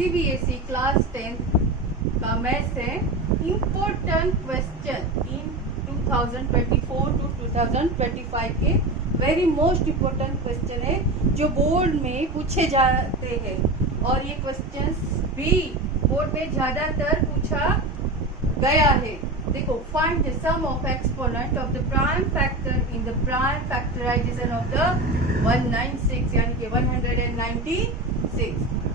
CBSE class 10 का maths है important question in 2024 to 2025 के वेरी मोस्ट इम्पोर्टेंट क्वेश्चन है जो बोर्ड में पूछे जाते हैं और ये क्वेश्चंस भी बोर्ड में ज्यादातर पूछा गया है। देखो, find the sum of exponent of the prime factor in the prime factorization of the 196 यानी कि 196।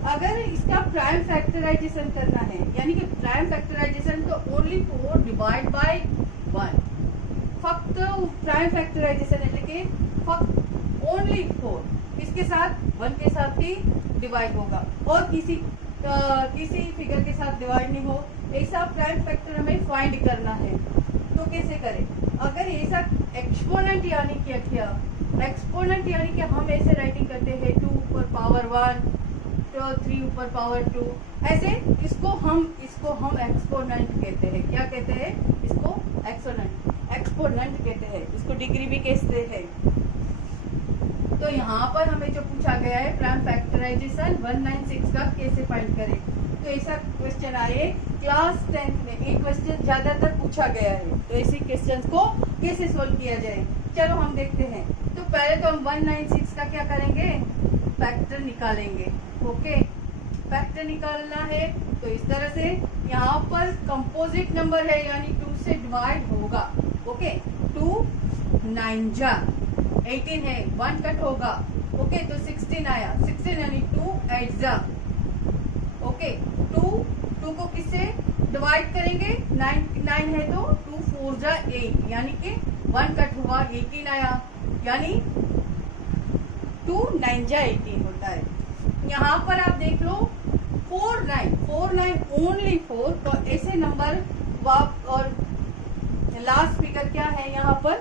अगर इसका प्राइम फैक्टराइजेशन करना है यानी कि प्राइम फैक्टराइजेशन तो ओनली 4 डिवाइड बाय 1 फक्त प्राइम फैक्टराइजेशन એટલે કે फक्त ओनली 4 इसके साथ 1 के साथ ही डिवाइड होगा और किसी फिगर के साथ डिवाइड नहीं हो। ऐसा प्राइम फैक्टर हमें फाइंड करना है तो कैसे करें? अगर ऐसा एक्सपोनेंट यानी कि क्या एक्सपोनेंट यानी कि हम ऐसे राइटिंग करते हैं 2 ऊपर पावर 1 तो 3 ऊपर पावर 2 ऐसे इसको हम एक्सपोनेंट कहते हैं। क्या कहते हैं इसको? एक्सपोनेंट कहते हैं। इसको डिग्री भी कहते हैं। तो यहाँ पर हमें जो पूछा गया है प्राइम फैक्टराइजेशन 196 का कैसे फाइंड करें, तो ऐसा क्वेश्चन आए क्लास 10 में। एक क्वेश्चन ज्यादातर पूछा गया है तो ऐसे क्वेश्चंस को कैसे सोल्व किया जाए चलो हम देखते हैं। तो पहले तो हम 196 का क्या करेंगे? फैक्टर निकालेंगे। ओके, फैक्टर निकालना है तो इस तरह से यहाँ पर कंपोजिट नंबर है यानी 2 से डिवाइड होगा। ओके, 2 9 जा 18 है, 1 कट होगा। ओके, तो 16 आया, 16 यानी 2 8 जा। ओके, 2 को किससे डिवाइड करेंगे? 9 है तो 2 4 जा 8 यानी कि 1 कट हुआ, 18 आया यानी 2 9 जा 18 होता है। यहाँ पर आप देख लो 4 9 ओनली 4 तो ऐसे नंबर और लास्ट फिगर क्या है यहाँ पर?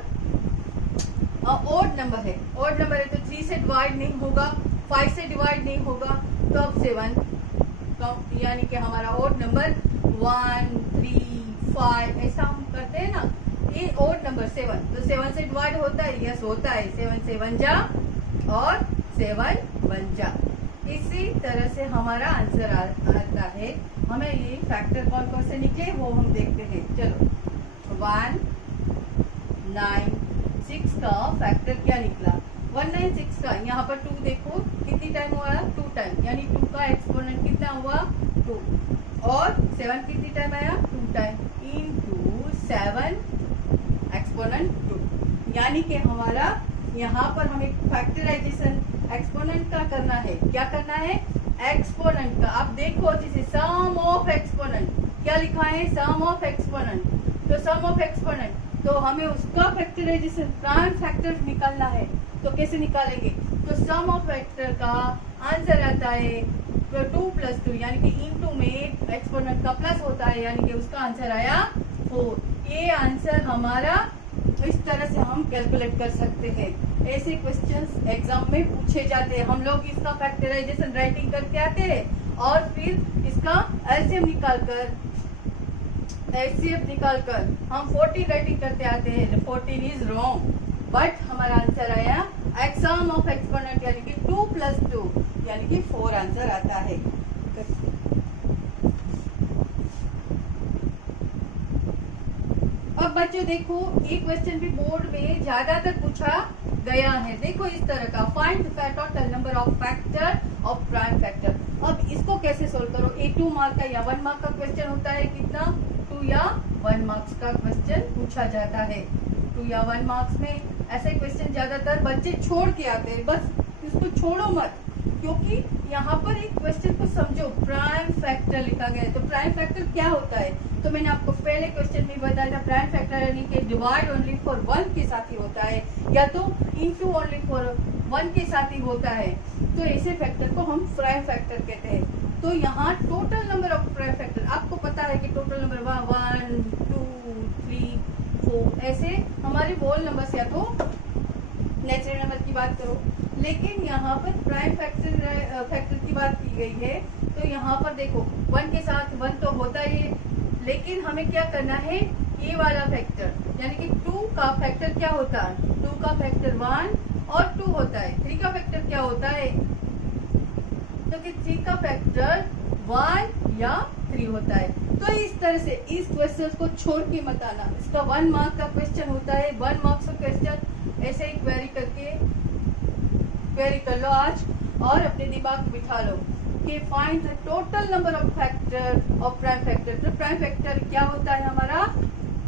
ओड नंबर है। ओड नंबर है तो 3 से डिवाइड नहीं होगा, 5 से डिवाइड नहीं होगा तो अब 7 यानी कि हमारा ओड नंबर 1 3 5 ऐसा हम करते हैं ना। ये ओड नंबर 7 तो 7 से डिवाइड होता है? यस होता है। 7 से 1 जा और 7 1 जा। इसी तरह से हमारा आंसर आता है। हमें ये फैक्टर कौन कौन से निकले वो हम देखते हैं। चलो 1 9 6 का फैक्टर क्या निकला? 196 का यहाँ पर 2 देखो कितनी टाइम हुआ? 2 टाइम यानी 2 का एक्सपोनेंट कितना हुआ? 2 और 7 कितनी टाइम आया? 2 टाइम इनटू 7 एक्सपोनेंट 2 यानी कि हमारा यहाँ पर हमें फैक्टराइजेशन एक्सपोनेंट का करना है। क्या करना है? एक्सपोनेंट का। आप देखो जिसे सम ऑफ एक्सपोनेंट क्या लिखा है? सम ऑफ एक्सपोनेंट। तो सम ऑफ एक्सपोनेंट तो हमें उसका फैक्टराइजेशन प्राइम फैक्टर निकालना है तो कैसे निकालेंगे? तो सम ऑफ फैक्टर का आंसर आता है 2 + 2 यानी कि इनटू में एक्सपोनेंट का प्लस होता है यानी कि उसका आंसर आया 4। ये आंसर हमारा इस तरह से हम कैलकुलेट कर सकते हैं। ऐसे क्वेश्चंस एग्जाम में पूछे जाते हैं। हम लोग इसका फैक्टराइजेशन राइटिंग करके आते हैं और फिर इसका एलसीएम निकालकर हम 14 राइटिंग करते आते हैं। 14 इज रॉन्ग बट हमारा आंसर आया सम ऑफ एक्सपोनेंट यानी कि 2 + 2 यानी कि 4 आंसर आता है। अब बच्चों देखो ये क्वेश्चन भी बोर्ड में ज्यादातर पूछा गया है। देखो इस तरह का find the total number of factor of prime factor. अब इसको कैसे सोल्व करो? ये 2 मार्क का या 1 मार्क का क्वेश्चन होता है। कितना? 2 या 1 मार्क्स का क्वेश्चन पूछा जाता है। 2 या 1 मार्क्स में ऐसे क्वेश्चन ज्यादातर बच्चे छोड़ के आते हैं। बस इसको छोड़ो मत क्योंकि यहाँ पर एक क्वेश्चन को समझो। प्राइम फैक्टर लिखा गया है तो प्राइम फैक्टर क्या होता है? तो मैंने आपको पहले क्वेश्चन में बताया था प्राइम फैक्टर यानी कि डिवाइड ओनली फॉर 1 के साथ ही होता है या तो इनटू ओनली फॉर 1 के साथ ही होता है। तो ऐसे फैक्टर को हम प्राइम फैक्टर कहते हैं। तो यहाँ total number of prime factor आपको पता है कि टोटल नंबर 1 2 3 4 ऐसे हमारे होल नंबर या तो नेचुरल नंबर की बात करो, लेकिन यहाँ पर प्राइम फैक्टर की बात की गई है। तो यहाँ पर देखो 1 के साथ 1 तो होता ही है, लेकिन हमें क्या करना है? ये वाला फैक्टर यानी कि 2 का फैक्टर क्या होता है? 2 का फैक्टर 1 और 2 होता है। 3 का फैक्टर क्या होता है? तो कि 3 का फैक्टर 1 या 3 होता है। तो इस तरह से इस क्वेश्चन को छोड़ के मत आना। इसका 1 मार्क का क्वेश्चन होता है, 1 मार्क्स का क्वेश्चन ऐसे ही क्वेरी कर लो आज और अपने दिमाग में बिठा लो कि find the total number of factor of prime factor. तो प्राइम फैक्टर क्या होता है हमारा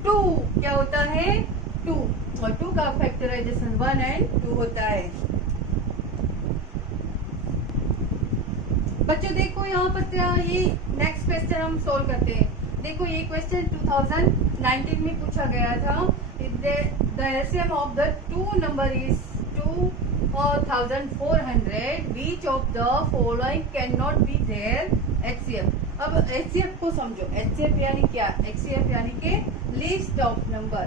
2, क्या होता है 2, और 2 का फैक्टराइजेशन 1 एंड 2 होता है। बच्चों देखो यहाँ पर ये नेक्स्ट क्वेश्चन हम सोल्व करते हैं। देखो ये क्वेश्चन 2019 में पूछा गया था। The LCM of the 2 number is 2400, which of the following cannot be their HCF। अब HCF को समझो। HCF यानी क्या? HCF यानी के लिस्ट ऑफ नंबर,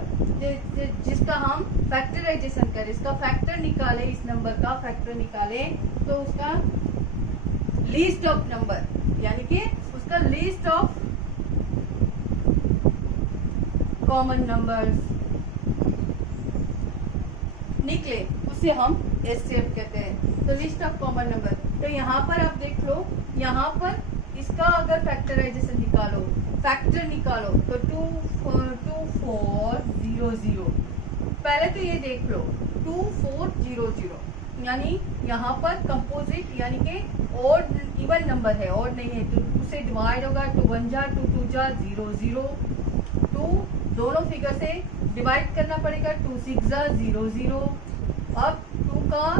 जिसका हम फैक्टराइजेशन करें, इसका फैक्टर निकाले, इस नंबर का फैक्टर निकाले तो उसका लिस्ट ऑफ नंबर यानी कि उसका लिस्ट ऑफ कॉमन नंबर्स निकले, उसे हम एचसीएफ कहते हैं। तो लिस्ट ऑफ कॉमन नंबर। तो यहाँ पर आप देख लो, यहाँ पर इसका अगर फैक्टराइजेशन निकालो, फैक्टर निकालो तो 2400। पहले तो ये देख लो 2400 यानी यहाँ पर कंपोजिट यानी कि ऑड इवन नंबर है, ऑड नहीं है। तो 2 से डिवाइड होगा, 2 1 जा, 2 2 जा 0 0, 2 दोनों फिगर से डिवाइड करना पड़ेगा, 2 6 जा 0 0। अब 2 का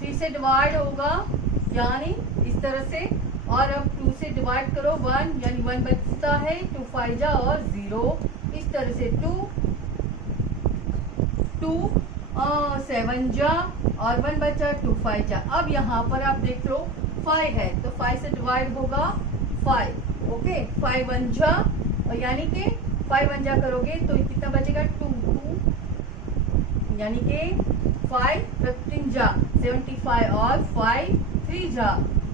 3 से डिवाइड होगा यानी इस तरह से, और अब 2 से डिवाइड करो 1 यानी 1 बचता है, 2 5 जा और 0, इस तरह से 2 7 जा और 1 बचा, 2 5 जा। अब यहाँ पर आप देख लो 5 है तो 5 से डिवाइड होगा 5, ओके। 5 1 जा यानी कि 5 1 जा करोगे तो कितना बचेगा 2 2 यानी कि 5 15 जा 75 और 5 3 जा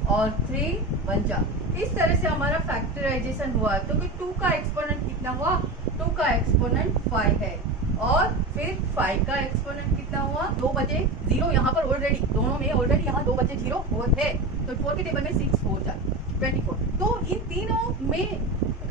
और 3 1 जा। इस तरह से हमारा फैक्टराइजेशन हुआ। तो 2 का एक्सपोनेंट कितना हुआ? 2 का एक्सपोनेंट 5 है और फिर 5 का एक्सपोनेंट कितना हुआ? 2 बचे 0, यहाँ पर ऑलरेडी दोनों में ऑलरेडी यहाँ 2 बचे 0 4 है, तो 4 के टेबल में 6 4 जा 24। तो इन तीनों में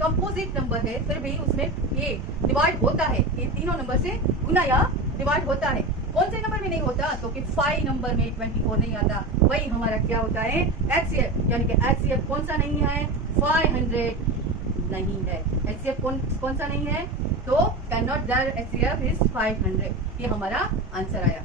कंपोजिट नंबर है, फिर भी उसमें ये डिवाइड होता है, ये तीनों नंबर से गुना या डिवाइड होता है। कौन से नंबर में नहीं होता? तो कि 5 नंबर में 24 नहीं आता। वही हमारा क्या होता है एचसीएफ, यानी कि एचसीएफ कौन सा नहीं है? 500 नहीं है। एचसीएफ कौन सा नहीं है? तो can not there HCF is 500। ये हमारा आंसर आया।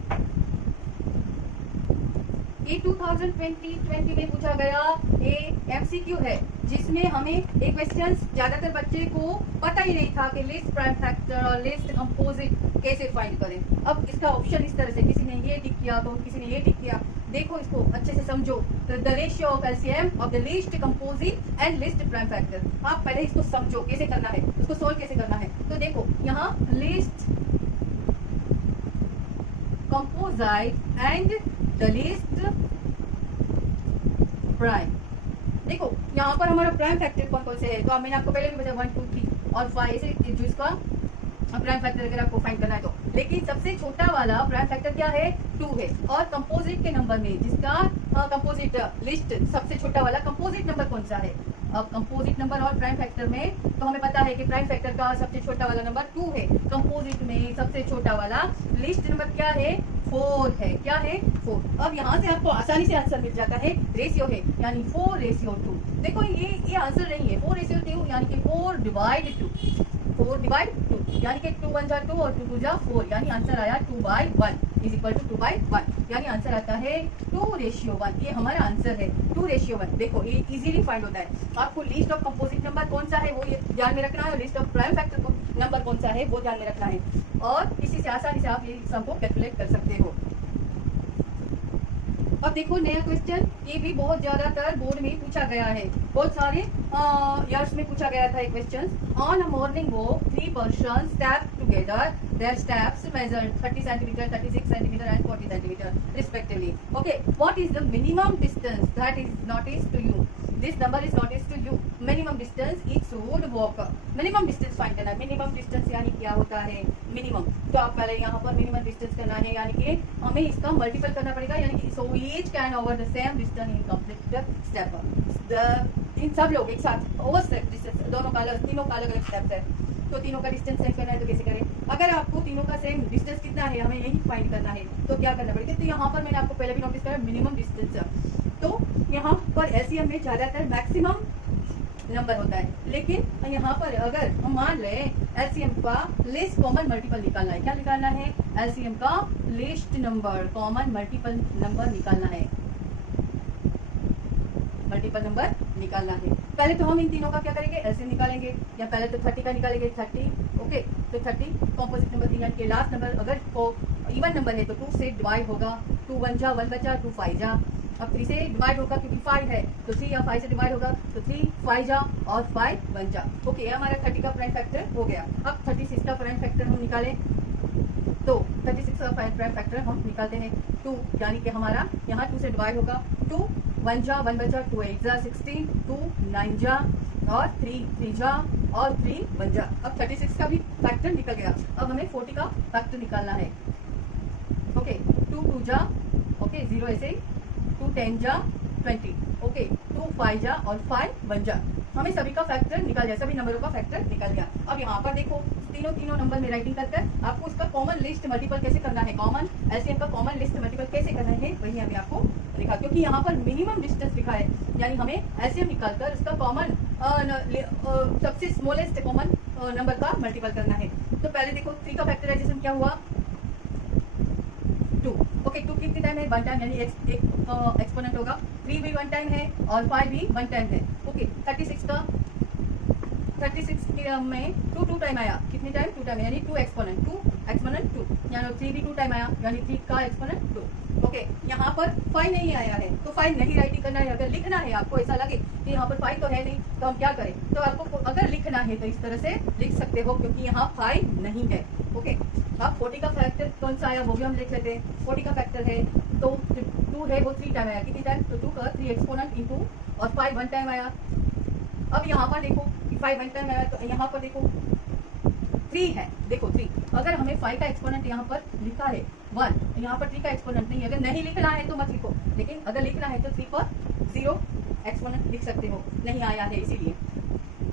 ये 2020 में पूछा गया ये एमसीक्यू है, जिसमें हमें एक क्वेश्चन ज्यादातर बच्चे को पता ही नहीं था कि लिस्ट प्राइम फैक्टर और लिस्ट कंपोजिट कैसे फाइंड करें। अब इसका ऑप्शन इस तरह से, किसी ने ये टिक किया तो किसी ने ये टिक किया। देखो इसको अच्छे से समझो। The ratio of LCM of the list composite and list prime factor. आप पहले इसको समझो कैसे करना है, उसको सोल्व कैसे करना है। तो देखो यहाँ list composite and the list prime. देखो यहाँ पर हमारा प्राइम फैक्टर कौन कौन से है? तो मैंने आपको पहले भी बताया 1 2 3 और 5 ऐसे जो इसका प्राइम फैक्टर अगर आपको फाइंड करना है तो। लेकिन सबसे छोटा वाला प्राइम फैक्टर क्या है? 2 है। और कंपोजिट के नंबर में जिसका कंपोजिट लिस्ट सबसे छोटा वाला कंपोजिट नंबर कौन सा है? अब कंपोजिट नंबर और प्राइम फैक्टर में तो हमें पता है कि प्राइम फैक्टर का सबसे छोटा वाला नंबर 2 है। कंपोजिट में सबसे छोटा वाला लिस्ट नंबर क्या है? 4 है। क्या है? 4। अब यहाँ से आपको आसानी से आंसर मिल जाता है, रेशियो है यानी 4:2। देखो ये आंसर नहीं है, 4:2 यानी कि 4 डिवाइड 2, 4 डिवाइड 2 यानी कि 2 1 जा 2 और 2 2 जा 4 यानी आंसर आया 2/1 इज इक्वल टू 2/1 यानी आंसर आता है 2:1। ये हमारा आंसर है 2:1। देखो ये इजीली फाइंड होता है। आपको लिस्ट ऑफ कंपोजिट नंबर कौन सा है वो ये ध्यान में रखना है, और list of prime factor number कौन सा है वो ध्यान में रखना है, और इसी से आसानी से आप ये सम को कैलकुलेट कर सकते हो। अब देखो नया क्वेश्चन, ये भी बहुत ज्यादातर बोर्ड में पूछा गया है, बहुत सारे ईयर्स में पूछा गया था ये question. On a morning walk 3 person step together, there steps measured 30 centimeter, 36 centimeter and 40 centimeter respectively. Okay, what is the minimum distance that is notice to you? This number is notice to you. Minimum distance it should walk. Minimum distance find करना है। Minimum distance यानी क्या होता है minimum, तो आप पहले यहाँ पर मिनिमम डिस्टेंस करना है, यानी कि हमें इसका मल्टीपल करना पड़ेगा, यानी कि so each can over the same distance in complete step. इन सब लोग एक साथ ओवर स्टेप डिस्टेंस, दोनों का अलग, तीनों का अलग अलग स्टेप है, तो तीनों का डिस्टेंस सेम करना है तो कैसे करें। अगर आपको तीनों का सेम डिस्टेंस कितना है हमें यही फाइंड करना है, तो क्या करना पड़ेगा। तो यहाँ पर मैंने आपको पहले भी नोटिस करा मिनिमम डिस्टेंस, तो यहाँ पर एलसीएम में ज्यादातर मैक्सिमम नंबर होता है, लेकिन यहाँ पर अगर हम मान लें एलसीएम का लिस्ट कॉमन मल्टीपल निकालना है, क्या निकालना है, एलसीएम का list number common multiple number निकालना है, मल्टीपल नंबर निकालना है। पहले तो हम इन तीनों का क्या करेंगे, एलसीएम निकालेंगे, या पहले तो 30 का निकालेंगे, 30 ओके, तो 30 कॉम्पोजिट नंबर यानी कि लास्ट नंबर अगर इवन नंबर है तो 2 से डिवाइड होगा, 2 1 जा 1 बचा, 2 5 जा, अब 3 से डिवाइड होगा क्योंकि 5 है तो 3 या 5 से डिवाइड होगा तो 3 5 जा और 5 1 जा। ओके, हमारा 30 का प्राइम फैक्टर हो गया। अब 36 का प्राइम फैक्टर हम निकालें, तो 36 का प्राइम फैक्टर हम निकालते हैं 2, यानी कि हमारा यहाँ 2 से डिवाइड होगा, 2 1 जा 1 बचा, 2 8 जा 16, 2 9 जा और 3 3 जा और 3 1 जा। अब 36 का भी फैक्टर निकल गया। अब हमें 40 का फैक्टर निकालना है। ओके, 2 2 जा ओके 0 ऐसे ही, 2 10 जा 20 ओके, 2 5 जा और 5 1 जा। हमें सभी का फैक्टर निकल गया, सभी नंबरों का फैक्टर निकल गया। अब यहाँ पर देखो तीनों नंबर में राइटिंग कर आपको इसका कॉमन लिस्ट मल्टीपल कैसे करना है, कॉमन एलसीएम का कॉमन लिस्ट मल्टीपल कैसे करना है वही हमें आपको लिखा, क्योंकि यहाँ पर मिनिमम डिस्टेंस लिखा है, यानी हमें एलसीएम निकालकर इसका कॉमन सबसे स्मॉलेस्ट कॉमन नंबर का मल्टीपल करना है। तो पहले देखो 3 का फैक्टराइजेशन क्या हुआ, 2 ओके, 2 कितने टाइम है, 1 टाइम, यानी एक एक्सपोनेंट होगा, 3 भी 1 टाइम है और 5 भी 1 टाइम है। ओके, 36 में 2 टाइम आया, कितने टाइम, 2 टाइम, यानी 2 एक्सपोनेंट 2, यानी 3 भी 2 टाइम आया, यानी 3 का एक्सपोनेंट 2। ओके, यहाँ पर 5 नहीं आया है तो 5 नहीं राइटिंग करना है। अगर लिखना है आपको ऐसा लगे कि यहाँ पर 5 तो है नहीं तो हम क्या करें, तो आपको अगर लिखना है तो इस तरह से लिख सकते हो क्योंकि यहाँ 5 नहीं है। ओके, अब 40 का फैक्टर कौन सा आया वो भी हम लिख लेते हैं। 40 का फैक्टर है तो 2 है वो 3 टाइम आया, कितनी टाइम, तो 2 का 3 एक्सपोनेंट इंटू और 5 1 टाइम आया। अब यहाँ पर देखो 5 1 टाइम आया, तो यहाँ पर देखो 3 है, देखो 3, अगर हमें 5 का एक्सपोनेंट यहाँ पर लिखा है 1, यहाँ पर 3 का एक्सपोनेंट नहीं है। अगर नहीं लिखना है तो मत लिखो, लेकिन अगर लिखना है तो 3 पर 0 एक्सपोनेंट लिख सकते हो, नहीं आया है इसीलिए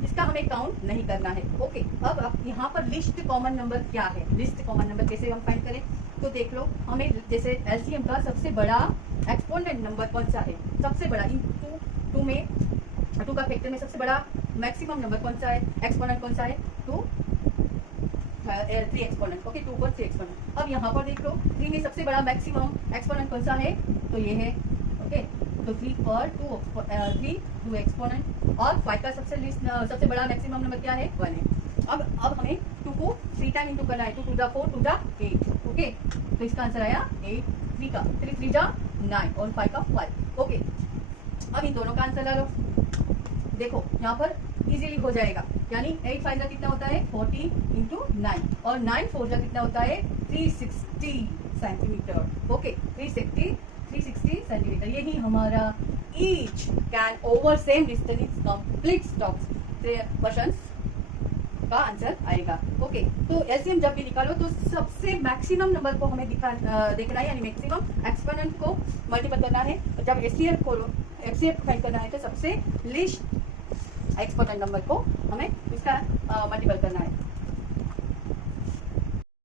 इसका हमें काउंट नहीं करना है। ओके, अब आप यहाँ पर लिस्ट कॉमन नंबर क्या है, लिस्ट कॉमन नंबर कैसे हम फाइंड करें, तो देख लो हमें जैसे एलसीएम का सबसे बड़ा एक्सपोनेंट नंबर कौन सा है, सबसे बड़ा इन 2 में 2 का फैक्टर में सबसे बड़ा मैक्सिमम नंबर कौन सा है, एक्सपोनेंट कौन सा है, 2 3 एक्सपोनेंट। ओके, 2 पर 3 एक्सपोनेंट। अब यहाँ पर देख लो 3 में सबसे बड़ा मैक्सिमम एक्सपोनेंट कौन सा है, तो ये है। ओके, तो 3 पर 2 एक्सपोनेंट और 5 का सबसे बड़ा मैक्सिमम नंबर क्या है, 1 है। अब हमें 2 को 3 टाइम इंटू करना है, 2 2 जा 4 2 जा 8। ओके, तो इसका आंसर आया 8, 3 का 3 3 जा 9 और 5 का 5। ओके, अब इन दोनों का आंसर ला लो, देखो यहाँ पर इजीली हो जाएगा, यानी 8 5 जा कितना होता है 40 इंटू 9 और 9 4 जा कितना होता है 360 सेंटीमीटर। ओके, 360 सेंटीमीटर, यही हमारा each can over same distance complete stocks question का आंसर आएगा। ओके, तो एलसीएम जब भी निकालो तो सबसे मैक्सिमम नंबर को हमें देखना है, यानी मैक्सिमम एक्सपोनेंट को मल्टीपल करना है। जब एचसीएफ फाइंड करना है तो सबसे लिस्ट एक्सपोनेंट नंबर को हमें इसका मल्टीपल करना है।